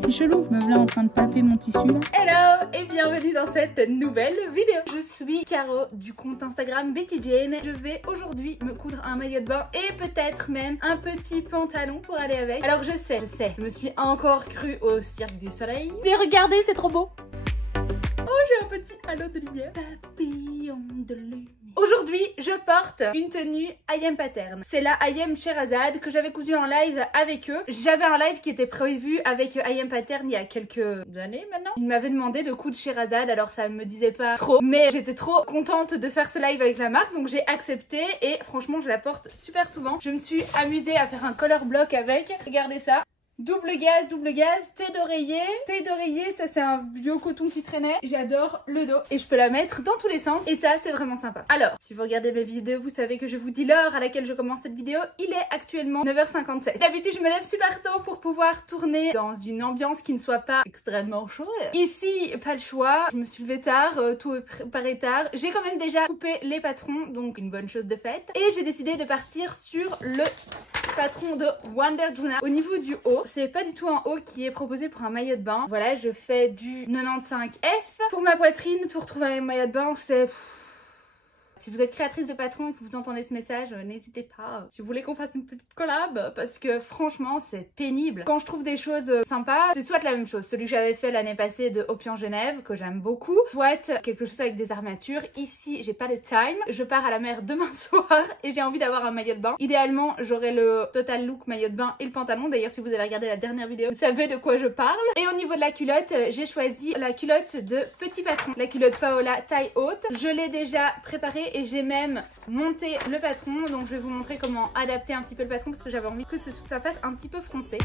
C'est chelou, me voilà en train de palper mon tissu là. Hello et bienvenue dans cette nouvelle vidéo. Je suis Caro du compte Instagram Betty Jane. Je vais aujourd'hui me coudre un maillot de bain et peut-être même un petit pantalon pour aller avec. Alors je sais, je me suis encore crue au Cirque du Soleil. Mais regardez, c'est trop beau. Oh, j'ai un petit halo de lumière. Papillon de lumière. Aujourd'hui, je porte une tenue I Am Pattern. C'est la I Am Sherazade que j'avais cousue en live avec eux. J'avais un live qui était prévu avec I Am Pattern il y a quelques années maintenant. Ils m'avaient demandé de coudre Sherazade, alors ça me disait pas trop. Mais j'étais trop contente de faire ce live avec la marque, donc j'ai accepté et franchement, je la porte super souvent. Je me suis amusée à faire un color block avec. Regardez ça. Double gaz, thé d'oreiller, ça c'est un vieux coton qui traînait. J'adore le dos et je peux la mettre dans tous les sens et ça c'est vraiment sympa. Alors, si vous regardez mes vidéos, vous savez que je vous dis l'heure à laquelle je commence cette vidéo. Il est actuellement 9h57. D'habitude, je me lève super tôt pour pouvoir tourner dans une ambiance qui ne soit pas extrêmement chaude. Ici, pas le choix. Je me suis levée tard, tout est préparé tard. J'ai quand même déjà coupé les patrons, donc une bonne chose de faite. Et j'ai décidé de partir sur le patron de Wonder Juna. Au niveau du haut, c'est pas du tout un haut qui est proposé pour un maillot de bain. Voilà, je fais du 95F. Pour ma poitrine, pour trouver un maillot de bain, c'est... Si vous êtes créatrice de patron et que vous entendez ce message, n'hésitez pas. Si vous voulez qu'on fasse une petite collab, parce que franchement, c'est pénible. Quand je trouve des choses sympas, c'est soit la même chose, celui que j'avais fait l'année passée de Opian Genève, que j'aime beaucoup, soit quelque chose avec des armatures. Ici, j'ai pas le time. Je pars à la mer demain soir et j'ai envie d'avoir un maillot de bain. Idéalement, j'aurai le total look maillot de bain et le pantalon. D'ailleurs, si vous avez regardé la dernière vidéo, vous savez de quoi je parle. Et au niveau de la culotte, j'ai choisi la culotte de Petit Patron, la culotte Paola taille haute. Je l'ai déjà préparée et j'ai même monté le patron, donc je vais vous montrer comment adapter un petit peu le patron parce que j'avais envie que ça fasse un petit peu froncé.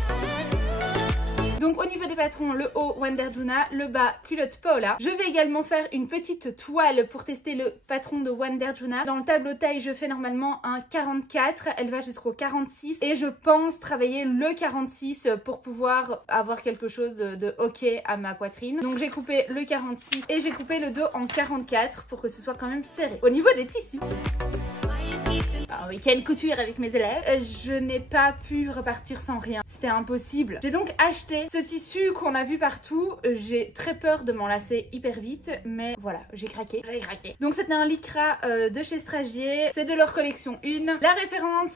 Donc au niveau des patrons, le haut Wonder Juna, le bas culotte Paola. Je vais également faire une petite toile pour tester le patron de Wonder Juna. Dans le tableau taille, je fais normalement un 44, elle va jusqu'au 46 et je pense travailler le 46 pour pouvoir avoir quelque chose de ok à ma poitrine. Donc j'ai coupé le 46 et j'ai coupé le dos en 44 pour que ce soit quand même serré. Au niveau des tissus, un week-end couture avec mes élèves, je n'ai pas pu repartir sans rien. C'était impossible. J'ai donc acheté ce tissu qu'on a vu partout. J'ai très peur de m'en lasser hyper vite, mais voilà, j'ai craqué. Donc c'était un lycra de chez Stragier. C'est de leur collection 1. La référence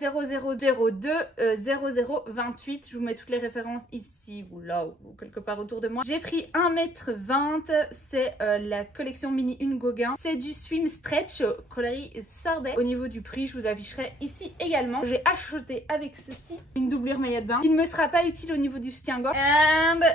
0002 0028. Je vous mets toutes les références ici ou là ou quelque part autour de moi. J'ai pris 1,20 m. C'est la collection mini 1 Gauguin. C'est du swim stretch coloris sorbet. Au niveau du prix, je vous afficherai ici également. J'ai acheté avec ceci une doublure maillot de bain qui ne me sera pas utile au niveau du soutien-gorge.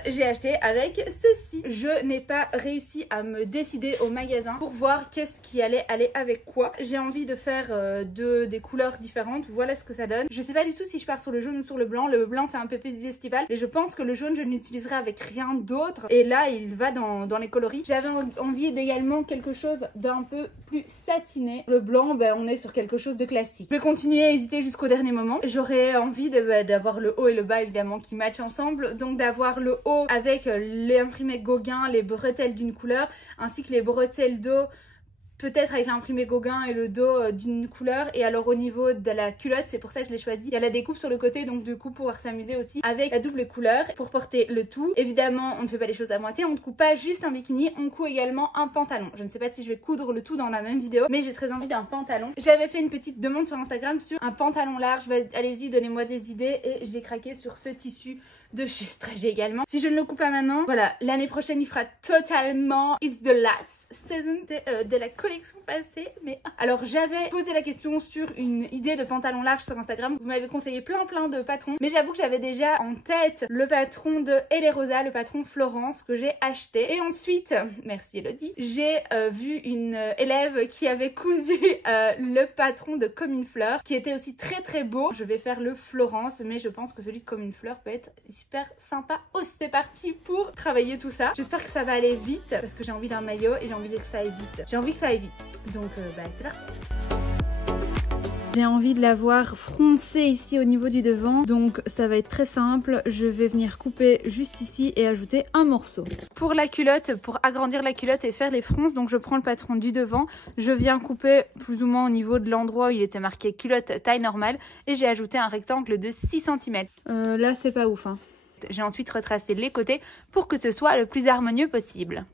Et j'ai acheté avec ceci. Je n'ai pas réussi à me décider au magasin pour voir qu'est-ce qui allait aller avec quoi. J'ai envie de faire des couleurs différentes. Voilà ce que ça donne. Je sais pas du tout si je pars sur le jaune ou sur le blanc. Le blanc fait un peu plus festival. Et je pense que le jaune, je ne l'utiliserai avec rien d'autre. Et là, il va dans les coloris. J'avais envie d'également quelque chose d'un peu plus satiné. Le blanc, ben, on est sur quelque chose de classique. Je vais continuer à hésiter jusqu'au dernier moment. J'aurais envie d'avoir le haut et le bas évidemment qui matchent ensemble. Donc d'avoir le haut avec les imprimés Gauguin, les bretelles d'une couleur, ainsi que les bretelles dos peut-être avec l'imprimé Gauguin et le dos d'une couleur. Et alors au niveau de la culotte, c'est pour ça que je l'ai choisi, il y a la découpe sur le côté, donc du coup pouvoir s'amuser aussi avec la double couleur pour porter le tout. Évidemment, on ne fait pas les choses à moitié, on ne coupe pas juste un bikini, on coud également un pantalon. Je ne sais pas si je vais coudre le tout dans la même vidéo, mais j'ai très envie d'un pantalon. J'avais fait une petite demande sur Instagram sur un pantalon large. Allez-y, donnez-moi des idées, et j'ai craqué sur ce tissu de chez Stragier également. Si je ne le coupe pas maintenant, voilà, l'année prochaine il fera totalement It's the last season de la collection passée. Mais alors j'avais posé la question sur une idée de pantalon large sur Instagram. Vous m'avez conseillé plein de patrons, mais j'avoue que j'avais déjà en tête le patron de Elle Rosa, le patron Florence que j'ai acheté. Et ensuite, merci Elodie, j'ai vu une élève qui avait cousu le patron de Comme une fleur qui était aussi très beau. Je vais faire le Florence, mais je pense que celui de Comme une fleur peut être super sympa aussi. C'est parti pour travailler tout ça. J'espère que ça va aller vite parce que j'ai envie d'un maillot et j'ai envie que ça aille vite. J'ai envie que ça aille vite. Donc c'est parti. J'ai envie de l'avoir froncé ici au niveau du devant, donc ça va être très simple. Je vais venir couper juste ici et ajouter un morceau. Pour la culotte, pour agrandir la culotte et faire les fronces, donc je prends le patron du devant, je viens couper plus ou moins au niveau de l'endroit où il était marqué culotte taille normale et j'ai ajouté un rectangle de 6 cm. Là c'est pas ouf hein. J'ai ensuite retracé les côtés pour que ce soit le plus harmonieux possible.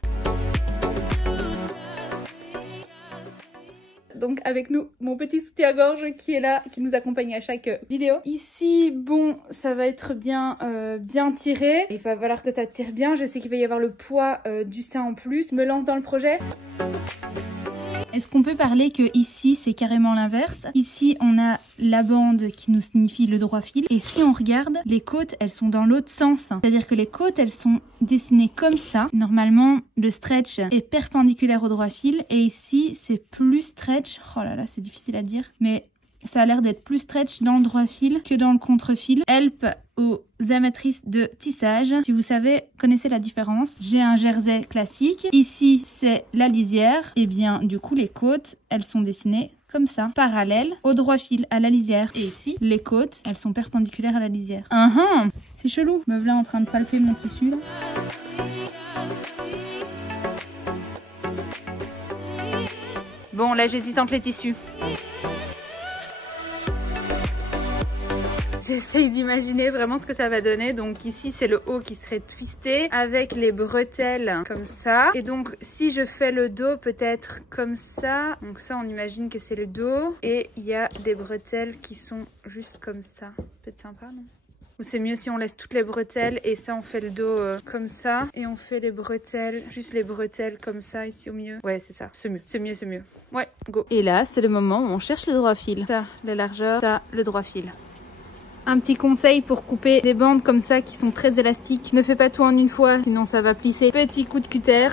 Donc avec nous, mon petit soutien-gorge qui est là, qui nous accompagne à chaque vidéo. Ici, bon, ça va être bien, bien tiré. Il va falloir que ça tire bien. Je sais qu'il va y avoir le poids du sein en plus. Je me lance dans le projet. Est-ce qu'on peut parler que ici c'est carrément l'inverse? Ici on a la bande qui nous signifie le droit fil et si on regarde, les côtes elles sont dans l'autre sens. C'est-à-dire que les côtes elles sont dessinées comme ça. Normalement le stretch est perpendiculaire au droit fil et ici c'est plus stretch. Oh là là c'est difficile à dire mais ça a l'air d'être plus stretch dans le droit fil que dans le contre-fil. Help aux amatrices de tissage. Si vous savez, connaissez la différence. J'ai un jersey classique. Ici, c'est la lisière. Et bien, du coup, les côtes, elles sont dessinées comme ça, parallèles au droit fil, à la lisière. Et ici, les côtes, elles sont perpendiculaires à la lisière. C'est chelou. Meuf là en train de palper mon tissu là. Bon, là, j'hésite entre les tissus. J'essaye d'imaginer vraiment ce que ça va donner. Donc ici c'est le haut qui serait twisté avec les bretelles comme ça. Et donc si je fais le dos peut-être comme ça. Donc ça on imagine que c'est le dos. Et il y a des bretelles qui sont juste comme ça. Peut-être sympa non? Ou c'est mieux si on laisse toutes les bretelles et ça on fait le dos comme ça. Et on fait les bretelles, juste les bretelles comme ça ici au milieu. Ouais c'est ça, c'est mieux, c'est mieux, c'est mieux. Ouais, go. Et là c'est le moment où on cherche le droit fil. Ça, la largeur, ça, le droit fil. Un petit conseil pour couper des bandes comme ça qui sont très élastiques. Ne fais pas tout en une fois, sinon ça va plisser. Petit coup de cutter.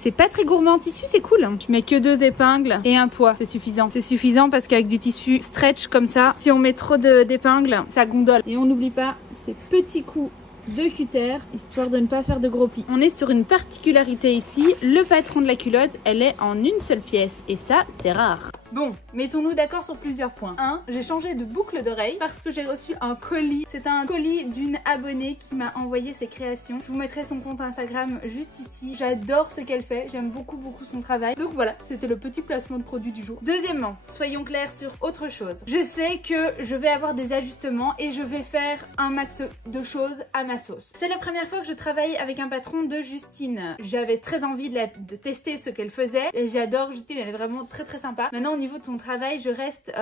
C'est pas très gourmand en tissu, c'est cool. Je mets que 2 épingles et un poids, c'est suffisant. C'est suffisant parce qu'avec du tissu stretch comme ça, si on met trop d'épingles, ça gondole. Et on n'oublie pas ces petits coups de cutter, histoire de ne pas faire de gros plis. On est sur une particularité ici, le patron de la culotte, elle est en une seule pièce et ça, c'est rare. Bon, mettons-nous d'accord sur plusieurs points. 1. J'ai changé de boucle d'oreille parce que j'ai reçu un colis. C'est un colis d'une abonnée qui m'a envoyé ses créations. Je vous mettrai son compte Instagram juste ici. J'adore ce qu'elle fait, j'aime beaucoup son travail. Donc voilà, c'était le petit placement de produit du jour. Deuxièmement, soyons clairs sur autre chose. Je sais que je vais avoir des ajustements et je vais faire un max de choses à ma sauce. C'est la première fois que je travaille avec un patron de Justine. J'avais très envie de tester ce qu'elle faisait et j'adore Justine, elle est vraiment très sympa. Maintenant, au niveau de son travail, je reste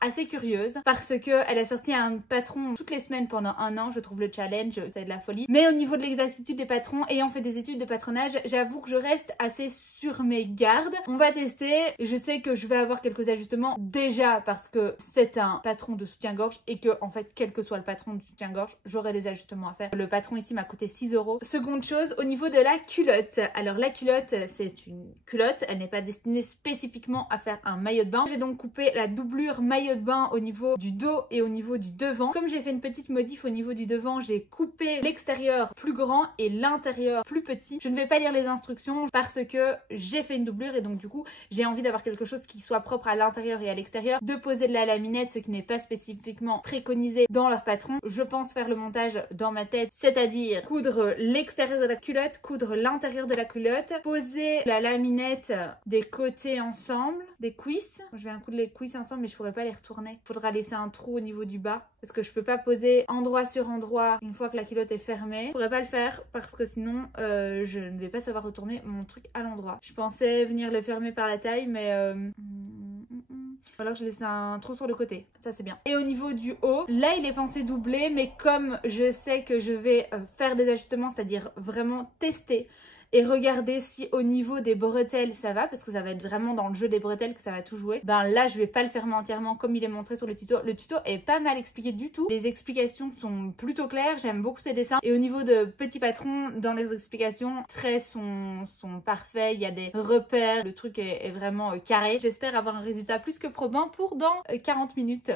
assez curieuse parce que elle a sorti un patron toutes les semaines pendant 1 an. Je trouve le challenge, c'est de la folie. Mais au niveau de l'exactitude des patrons, ayant fait des études de patronage, j'avoue que je reste assez sur mes gardes. On va tester. Je sais que je vais avoir quelques ajustements déjà parce que c'est un patron de soutien-gorge et que en fait, quel que soit le patron de soutien-gorge, j'aurai des ajustements à faire. Le patron ici m'a coûté 6 €. Seconde chose, au niveau de la culotte. Alors la culotte, c'est une culotte. Elle n'est pas destinée spécifiquement à faire un maillot de bain. J'ai donc coupé la doublure maillot de bain au niveau du dos et au niveau du devant. Comme j'ai fait une petite modif au niveau du devant, j'ai coupé l'extérieur plus grand et l'intérieur plus petit. Je ne vais pas lire les instructions parce que j'ai fait une doublure et donc du coup j'ai envie d'avoir quelque chose qui soit propre à l'intérieur et à l'extérieur, de poser de la laminette, ce qui n'est pas spécifiquement préconisé dans leur patron. Je pense faire le montage dans ma tête, c'est-à-dire coudre l'extérieur de la culotte, coudre l'intérieur de la culotte, poser la laminette des côtés ensemble, des cuisses. Je vais coudre les cuisses ensemble mais je pourrais pas les retourner. Il faudra laisser un trou au niveau du bas parce que je peux pas poser endroit sur endroit une fois que la culotte est fermée. Je pourrais pas le faire parce que sinon je ne vais pas savoir retourner mon truc à l'endroit. Je pensais venir le fermer par la taille mais alors je laisse un trou sur le côté, ça c'est bien. Et au niveau du haut, là il est pensé doubler mais comme je sais que je vais faire des ajustements, c'est-à-dire vraiment tester et regarder si au niveau des bretelles ça va, parce que ça va être vraiment dans le jeu des bretelles que ça va tout jouer. Ben là je vais pas le fermer entièrement comme il est montré sur le tuto. Le tuto est pas mal expliqué du tout, les explications sont plutôt claires, j'aime beaucoup ces dessins. Et au niveau de petits patrons, dans les explications, les traits sont parfaits, il y a des repères, le truc est vraiment carré. J'espère avoir un résultat plus que probant pour dans 40 minutes.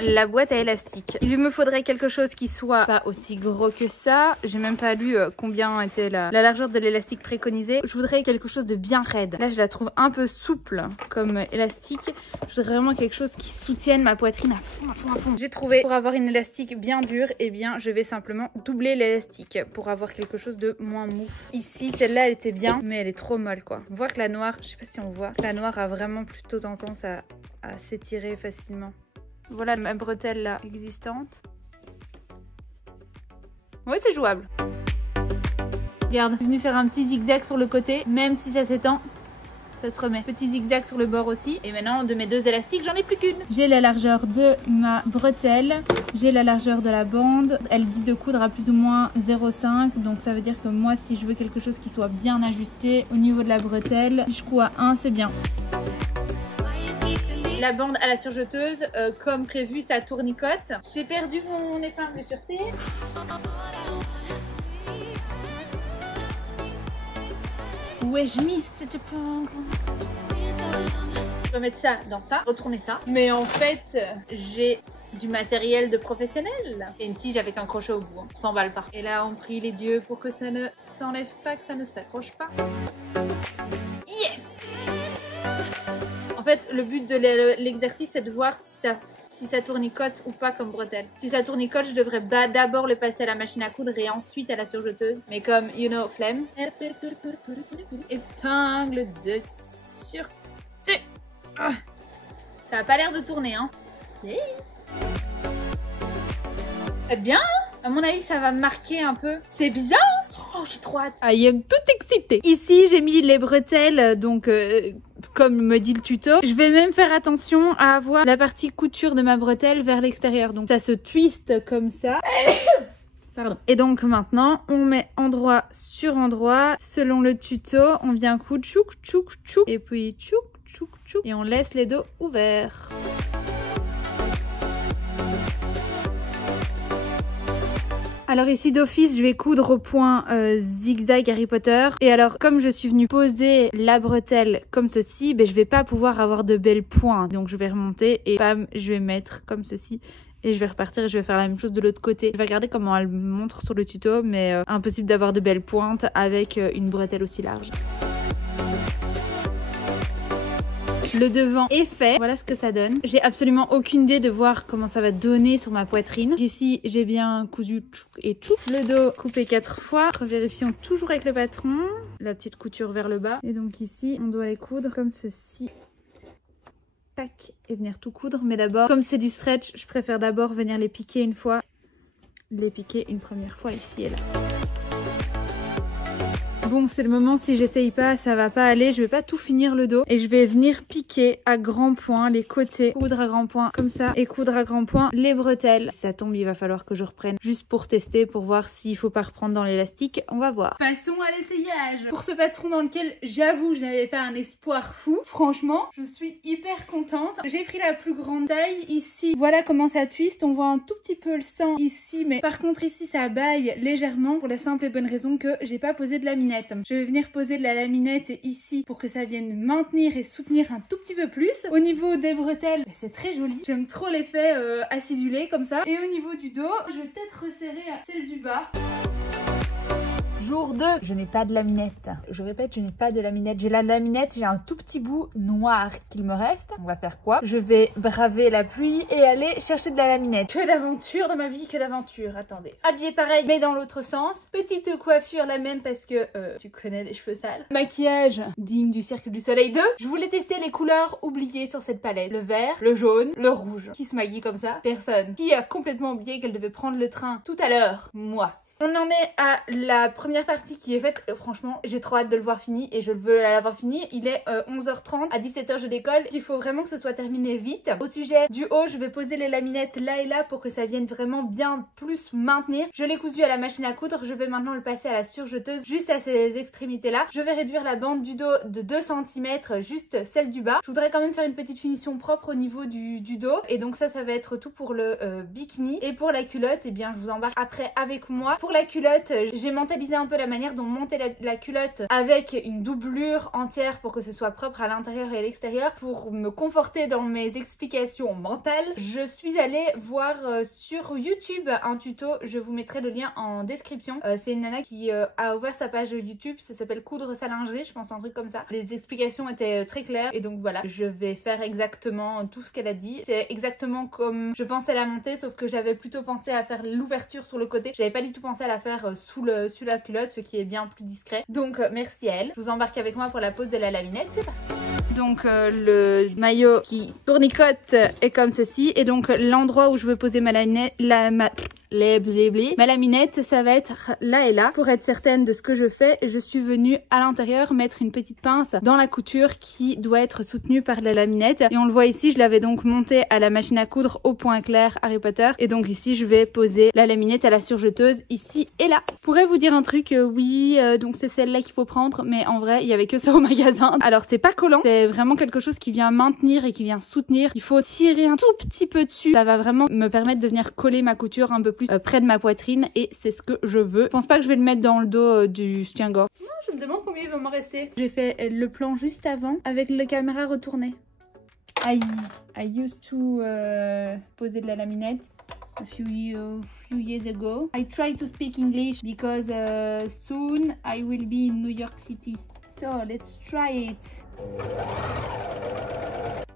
La boîte à élastique. Il me faudrait quelque chose qui soit pas aussi gros que ça. J'ai même pas lu combien était la largeur de l'élastique préconisée. Je voudrais quelque chose de bien raide. Là, je la trouve un peu souple comme élastique. Je voudrais vraiment quelque chose qui soutienne ma poitrine à fond. J'ai trouvé pour avoir une élastique bien dure, eh bien, je vais simplement doubler l'élastique pour avoir quelque chose de moins mou. Ici, celle-là, elle était bien, mais elle est trop molle, quoi. On voit que la noire, je sais pas si on voit, la noire a vraiment plutôt tendance à à s'étirer facilement. Voilà ma bretelle là existante. Oui, c'est jouable. Regarde, je suis venue faire un petit zigzag sur le côté, même si ça s'étend. Ça se remet. Petit zigzag sur le bord aussi. Et maintenant, de mes 2 élastiques, j'en ai plus qu'une. J'ai la largeur de ma bretelle. J'ai la largeur de la bande. Elle dit de coudre à plus ou moins 0,5. Donc ça veut dire que moi, si je veux quelque chose qui soit bien ajusté au niveau de la bretelle, si je couds à 1, c'est bien. La bande à la surjeteuse, comme prévu, ça tournicote. J'ai perdu mon épingle de sûreté. Où ai-je mis cette épingle? Je vais mettre ça dans ça, retourner ça. Mais en fait, j'ai du matériel de professionnel. Et une tige avec un crochet au bout, 100 balles par. Et là, on prie les dieux pour que ça ne s'enlève pas, que ça ne s'accroche pas. Yes! En fait, le but de l'exercice, c'est de voir si ça tournicote ou pas comme bretelle. Si ça tournicote, je devrais d'abord le passer à la machine à coudre et ensuite à la surjeteuse. Mais comme, you know, flemme. Épingle de sûreté. Ça n'a pas l'air de tourner, hein. Okay. C'est bien, hein. À mon avis, ça va marquer un peu. C'est bien. Oh, j'ai trop hâte. Ah, il est tout excité. Ici, j'ai mis les bretelles, donc comme me dit le tuto. Je vais même faire attention à avoir la partie couture de ma bretelle vers l'extérieur. Donc ça se twiste comme ça. Pardon. Et donc maintenant, on met endroit sur endroit. Selon le tuto, on vient coudre tchouk tchouk tchouk. Et puis tchouk tchouk tchouk. Et on laisse les dos ouverts. Alors ici d'office, je vais coudre au point zigzag Harry Potter. Et alors comme je suis venue poser la bretelle comme ceci, ben, je vais pas pouvoir avoir de belles pointes. Donc je vais remonter et bam, je vais mettre comme ceci. Et je vais repartir et je vais faire la même chose de l'autre côté. Je vais regarder comment elle montre sur le tuto, mais impossible d'avoir de belles pointes avec une bretelle aussi large. Le devant est fait, voilà ce que ça donne. J'ai absolument aucune idée de voir comment ça va donner sur ma poitrine. Ici, j'ai bien cousu tchouk et tchouk. Le dos coupé 4 fois. Revérifions toujours avec le patron. La petite couture vers le bas. Et donc ici, on doit les coudre comme ceci. Tac, et venir tout coudre. Mais d'abord, comme c'est du stretch, je préfère d'abord venir les piquer une fois. Les piquer une première fois ici et là. Bon, c'est le moment, si j'essaye pas, ça va pas aller. Je vais pas tout finir le dos. Et je vais venir piquer à grands points les côtés, coudre à grands points comme ça et coudre à grands points les bretelles. Si ça tombe, il va falloir que je reprenne juste pour tester, pour voir s'il faut pas reprendre dans l'élastique. On va voir. Passons à l'essayage. Pour ce patron dans lequel, j'avoue, je n'avais pas un espoir fou. Franchement, je suis hyper contente. J'ai pris la plus grande taille ici. Voilà comment ça twiste. On voit un tout petit peu le sein ici, mais par contre ici, ça baille légèrement pour la simple et bonne raison que j'ai pas posé de laminette. Je vais venir poser de la laminette ici pour que ça vienne maintenir et soutenir un tout petit peu plus. Au niveau des bretelles, c'est très joli. J'aime trop l'effet acidulé comme ça. Et au niveau du dos, je vais peut-être resserrer à celle du bas. Jour 2, je n'ai pas de laminette. Je répète, je n'ai pas de laminette. J'ai la laminette, j'ai un tout petit bout noir qu'il me reste. On va faire quoi? Je vais braver la pluie et aller chercher de la laminette. Que d'aventure dans ma vie, que d'aventure. Attendez. Habillé pareil, mais dans l'autre sens. Petite coiffure la même parce que tu connais les cheveux sales. Maquillage digne du Cirque du Soleil 2. Je voulais tester les couleurs oubliées sur cette palette. Le vert, le jaune, le rouge. Qui se maquille comme ça? Personne. Qui a complètement oublié qu'elle devait prendre le train tout à l'heure? Moi. On en est à la première partie qui est faite. Franchement, j'ai trop hâte de le voir fini et je veux l'avoir fini. Il est 11h30. À 17h, je décolle. Il faut vraiment que ce soit terminé vite. Au sujet du haut, je vais poser les laminettes là et là pour que ça vienne vraiment bien plus maintenir. Je l'ai cousu à la machine à coudre. Je vais maintenant le passer à la surjeteuse juste à ces extrémités-là. Je vais réduire la bande du dos de 2 cm, juste celle du bas. Je voudrais quand même faire une petite finition propre au niveau du dos. Et donc ça va être tout pour le bikini. Et pour la culotte, eh bien, je vous embarque après avec moi. Pour la culotte, j'ai mentalisé un peu la manière dont monter la culotte avec une doublure entière pour que ce soit propre à l'intérieur et à l'extérieur. Pour me conforter dans mes explications mentales, je suis allée voir sur YouTube un tuto. Je vous mettrai le lien en description. C'est une nana qui a ouvert sa page YouTube. Ça s'appelle Coudre sa lingerie, je pense, un truc comme ça. Les explications étaient très claires et donc voilà, je vais faire exactement tout ce qu'elle a dit. C'est exactement comme je pensais la monter, sauf que j'avais plutôt pensé à faire l'ouverture sur le côté. J'avais pas du tout pensé commencé à la faire sous la culotte, ce qui est bien plus discret. Donc merci à elle. Je vous embarque avec moi pour la pose de la laminette, c'est parti. Donc le maillot qui tournicote est comme ceci, et donc l'endroit où je veux poser ma laminette, ma laminette, ça va être là et là. Pour être certaine de ce que je fais, je suis venue à l'intérieur mettre une petite pince dans la couture qui doit être soutenue par la laminette, et on le voit ici, je l'avais donc montée à la machine à coudre au point clair Harry Potter, et donc ici je vais poser la laminette à la surjeteuse ici et là. Je pourrais vous dire un truc, oui, donc c'est celle-là qu'il faut prendre, mais en vrai il y avait que ça au magasin. Alors c'est pas collant, c'est vraiment quelque chose qui vient maintenir et qui vient soutenir. Il faut tirer un tout petit peu dessus, ça va vraiment me permettre de venir coller ma couture un peu plus près de ma poitrine, et c'est ce que je veux. Je pense pas que je vais le mettre dans le dos du soutien-gorge. Non, je me demande combien il va m'en rester. J'ai fait le plan juste avant avec la caméra retournée. I used to poser de la laminette a few years ago. I try to speak English because soon I will be in New York City. So let's try it.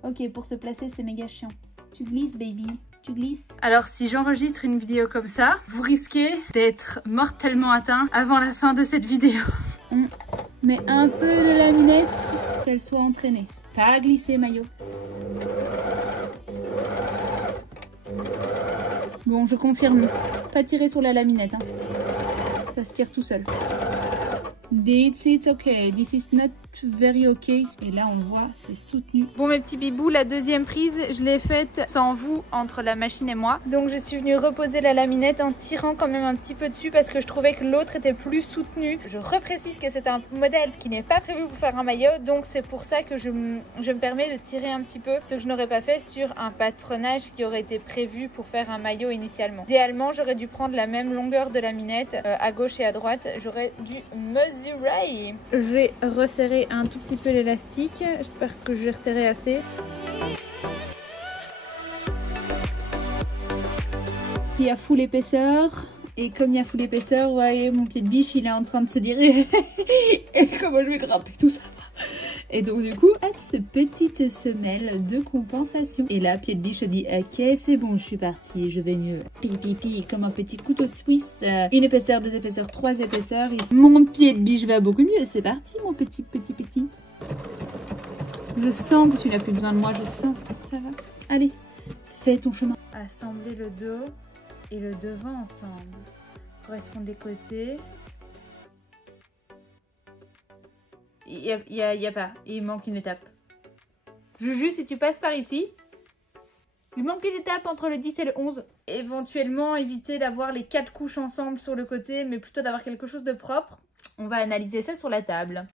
Ok, pour se placer c'est méga chiant. Tu glisses baby, tu glisses. Alors si j'enregistre une vidéo comme ça, vous risquez d'être mortellement atteint avant la fin de cette vidéo. On met un peu de laminette pour qu'elle soit entraînée. Pas glisser maillot. Bon, je confirme. Pas tirer sur la laminette. Hein. Ça se tire tout seul. It's okay. This is not very okay. Et là, on le voit, c'est soutenu. Bon, mes petits bibous, la deuxième prise, je l'ai faite sans vous entre la machine et moi. Donc, je suis venue reposer la laminette en tirant quand même un petit peu dessus parce que je trouvais que l'autre était plus soutenu. Je reprécise que c'est un modèle qui n'est pas prévu pour faire un maillot. Donc, c'est pour ça que je me permets de tirer un petit peu, ce que je n'aurais pas fait sur un patronage qui aurait été prévu pour faire un maillot initialement. Idéalement, j'aurais dû prendre la même longueur de laminette à gauche et à droite. J'aurais dû mesurer. J'ai resserré un tout petit peu l'élastique. J'espère que je vais resserrer assez. Il y a full épaisseur. Et comme il y a full épaisseur, vous voyez, mon pied de biche, il est en train de se dire et comment je vais grimper tout ça. Et donc du coup, cette petite semelle de compensation. Et là, pied de biche dit ok, c'est bon, je suis partie, je vais mieux. Pipi, comme un petit couteau suisse. Une épaisseur, deux épaisseurs, trois épaisseurs. Et mon pied de biche va beaucoup mieux. C'est parti, mon petit. Je sens que tu n'as plus besoin de moi, je sens. Ça va. Allez, fais ton chemin. Assembler le dos et le devant ensemble. Correspondre les côtés. Il y a pas, il manque une étape. Juju, si tu passes par ici, il manque une étape entre le 10 et le 11. Éventuellement, éviter d'avoir les 4 couches ensemble sur le côté, mais plutôt d'avoir quelque chose de propre. On va analyser ça sur la table.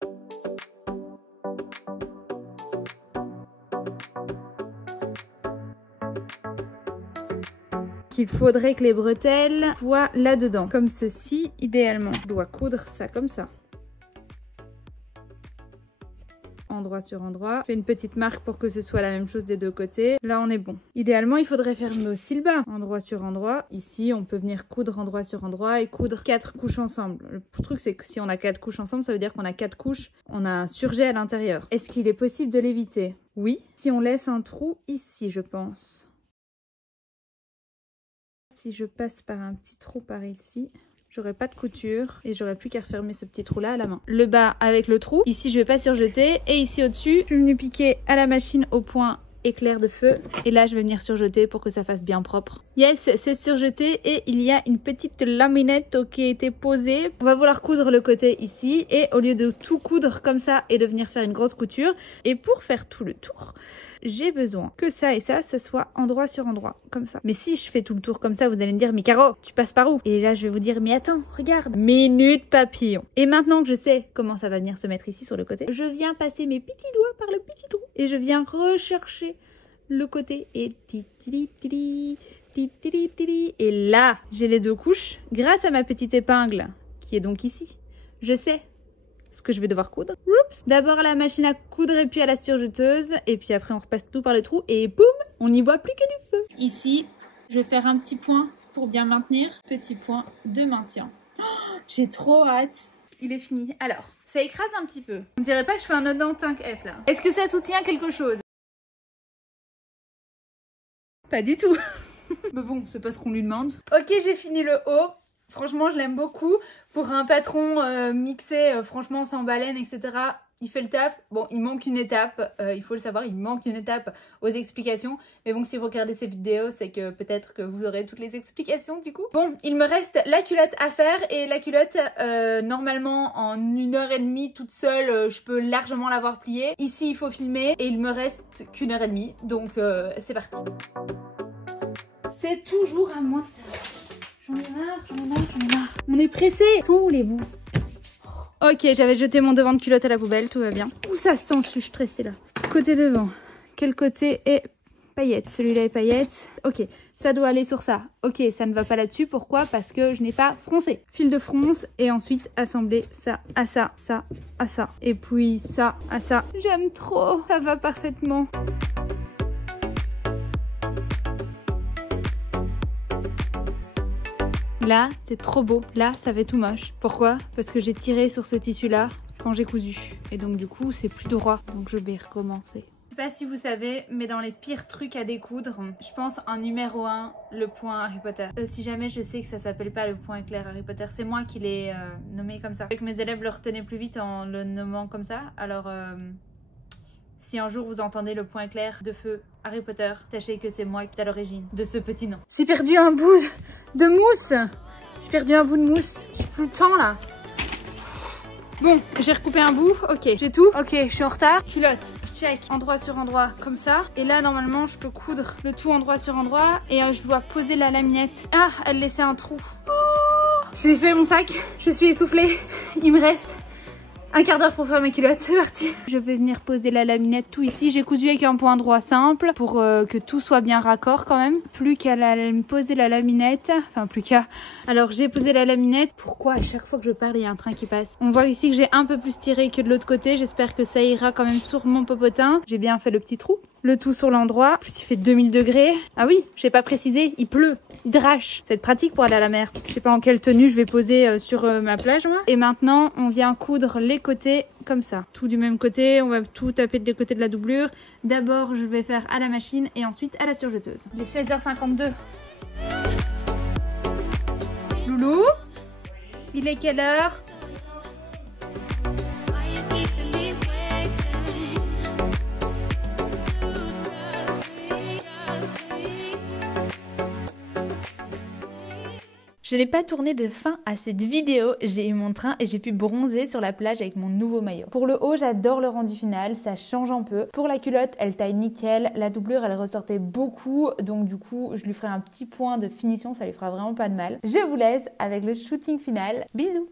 Il faudrait que les bretelles soient là-dedans, comme ceci, idéalement. Je dois coudre ça comme ça. Endroit sur endroit. Je fais une petite marque pour que ce soit la même chose des deux côtés. Là, on est bon. Idéalement, il faudrait faire nos cils bas. Endroit sur endroit. Ici, on peut venir coudre endroit sur endroit et coudre 4 couches ensemble. Le truc, c'est que si on a 4 couches ensemble, ça veut dire qu'on a 4 couches. On a un surjet à l'intérieur. Est-ce qu'il est possible de l'éviter? Oui. Si on laisse un trou ici, je pense. Si je passe par un petit trou par ici, j'aurai pas de couture et j'aurai plus qu'à refermer ce petit trou là à la main. Le bas avec le trou, ici je vais pas surjeter, et ici au-dessus, je suis venue piquer à la machine au point éclair de feu, et là je vais venir surjeter pour que ça fasse bien propre. Yes, c'est surjeté et il y a une petite laminette qui a été posée. On va vouloir coudre le côté ici, et au lieu de tout coudre comme ça et de venir faire une grosse couture, et pour faire tout le tour, j'ai besoin que ça et ça, ce soit endroit sur endroit, comme ça. Mais si je fais tout le tour comme ça, vous allez me dire, mais Caro, tu passes par où? Et là, je vais vous dire, mais attends, regarde. Minute papillon. Et maintenant que je sais comment ça va venir se mettre ici sur le côté, je viens passer mes petits doigts par le petit trou. Et je viens rechercher le côté. Et et là, j'ai les deux couches. Grâce à ma petite épingle, qui est donc ici, je sais ce que je vais devoir coudre. D'abord à la machine à coudre et puis à la surjeteuse, et puis après on repasse tout par le trou et boum, on n'y voit plus que du feu. Ici, je vais faire un petit point pour bien maintenir, petit point de maintien. Oh, j'ai trop hâte. Il est fini. Alors, ça écrase un petit peu. On dirait pas que je fais un nœud en 5F là. Est-ce que ça soutient quelque chose? Pas du tout. Mais bon, c'est pas ce qu'on lui demande. Ok, j'ai fini le haut. Franchement, je l'aime beaucoup. Pour un patron mixé, franchement, sans baleine, etc., il fait le taf. Bon, il manque une étape, il faut le savoir, il manque une étape aux explications. Mais bon, si vous regardez ces vidéos, c'est que peut-être que vous aurez toutes les explications du coup. Bon, il me reste la culotte à faire. Et la culotte, normalement, en 1h30 toute seule, je peux largement l'avoir pliée. Ici, il faut filmer et il me reste qu'1h30. Donc, c'est parti. C'est toujours à moi ça. J'en ai marre. On est pressé. Sont où les bouts? Ok, j'avais jeté mon devant de culotte à la poubelle, tout va bien. Où ça se sent, je suis stressée là. Côté devant. Quel côté est paillettes? Celui-là est paillettes. Ok, ça doit aller sur ça. Ok, ça ne va pas là-dessus. Pourquoi? Parce que je n'ai pas froncé. Fil de fronce et ensuite assembler ça à ça, ça à ça. Et puis ça à ça. J'aime trop, ça va parfaitement. Là, c'est trop beau. Là, ça fait tout moche. Pourquoi? Parce que j'ai tiré sur ce tissu-là quand j'ai cousu. Et donc, du coup, c'est plus droit. Donc, je vais recommencer. Je sais pas si vous savez, mais dans les pires trucs à découdre, je pense en numéro 1, le point Harry Potter. Si jamais je sais que ça s'appelle pas le point éclair Harry Potter, c'est moi qui l'ai nommé comme ça. Avec mes élèves le retenaient plus vite en le nommant comme ça. Alors, si un jour vous entendez le point éclair de feu Harry Potter, sachez que c'est moi qui est à l'origine de ce petit nom. J'ai perdu un bout de mousse. J'ai perdu un bout de mousse. J'ai plus le temps là. Bon, j'ai recoupé un bout. Ok, j'ai tout. Ok, je suis en retard. Culotte, check. Endroit sur endroit, comme ça. Et là, normalement, je peux coudre le tout endroit sur endroit. Et je dois poser la laminette. Ah, elle laissait un trou. Oh, j'ai fait mon sac. Je suis essoufflée. Il me reste un quart d'heure pour faire mes culottes, c'est parti. Je vais venir poser la laminette tout ici. J'ai cousu avec un point droit simple pour que tout soit bien raccord quand même. Plus qu'à poser la laminette. Enfin, plus qu'à... Alors, j'ai posé la laminette. Pourquoi à chaque fois que je parle, il y a un train qui passe? On voit ici que j'ai un peu plus tiré que de l'autre côté. J'espère que ça ira quand même sur mon popotin. J'ai bien fait le petit trou. Le tout sur l'endroit. En plus, il fait 2000 degrés. Ah oui, j'ai pas précisé, il pleut, il drache. C'est pratique pour aller à la mer. Je sais pas en quelle tenue je vais poser sur ma plage, moi. Et maintenant, on vient coudre les côtés comme ça. Tout du même côté, on va tout taper des côtés de la doublure. D'abord, je vais faire à la machine et ensuite à la surjeteuse. Il est 16h52. Loulou, il est quelle heure? Je n'ai pas tourné de fin à cette vidéo, j'ai eu mon train et j'ai pu bronzer sur la plage avec mon nouveau maillot. Pour le haut, j'adore le rendu final, ça change un peu. Pour la culotte, elle taille nickel, la doublure elle ressortait beaucoup, donc du coup je lui ferai un petit point de finition, ça lui fera vraiment pas de mal. Je vous laisse avec le shooting final, bisous.